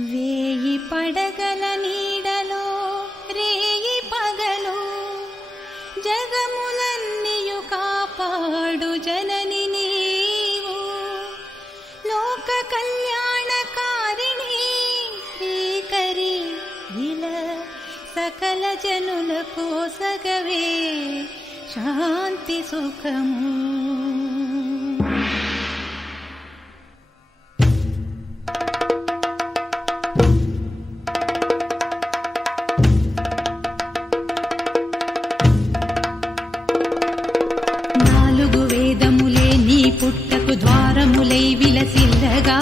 వేయి పడగల నీడలో రేయి పగలు జగములన్నీయు కాపాడు జనని నీవు. లోక కళ్యాణకారిణి శ్రీకరి ఇలా సకల జనులకు సగవే శాంతి సుఖము. పుట్టకు ద్వారములై విలసిల్లగా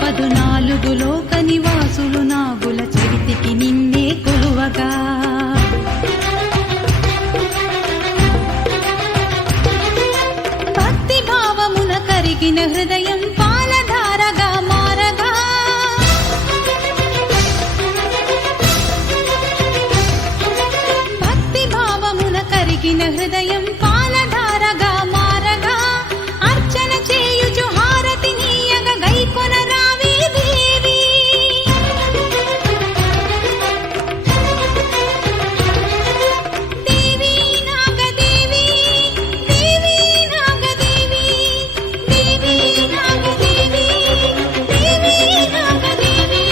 పదునాలుగు లోక నివాసులు నాగుల చరితికి నిన్నే కొలువగా. భక్తి భావమున కరిగిన హృదయం పాలధారగా మారగా హృదయం పాలధారగా మారగా అర్చన చేయుచు హారతి నీయగ గైకొన రావే దేవి. దేవి నాగదేవి దేవి నాగదేవి దేవి నాగదేవి దేవి నాగదేవి.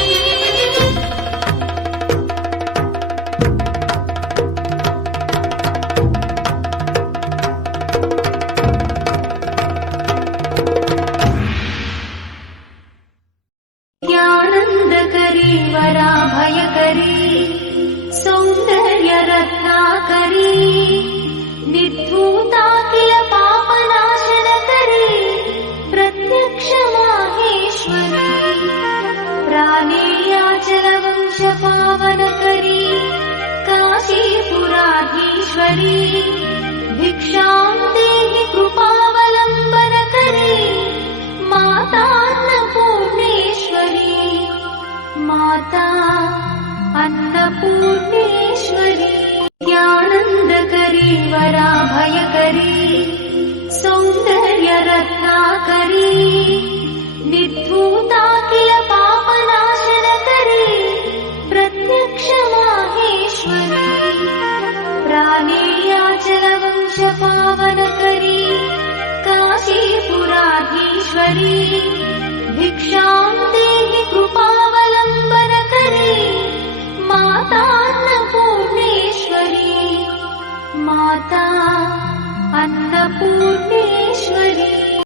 ज्ञानंदकरी वराभयकरी सौंदर्य रत्नाकरी निर्धूताखिल पापनाशनकरी प्रत्यक्ष माहेश्वरी प्राणेयाचल वंश पावनकरी काशीपुराधीश्वरी भिक्षां देहि कृपावलंबनकरी माता अन्नपूर्णेश्वरी माता अन्नपूर्णेश्वरी. ज्ञानंदकरी वराभयकरी सौंदर्य रत्नाकरी निर्धूताखिल पापनाशनकरी प्रत्यक्ष माहेश्वरी प्राणेयाचल वंश पावनकरी काशीपुराधीश्वरी भिक्षां देहि कृपावलंबनकरी माता अन्नपूर्णेश्वरी माता अन्नपूर्णेश्वरी.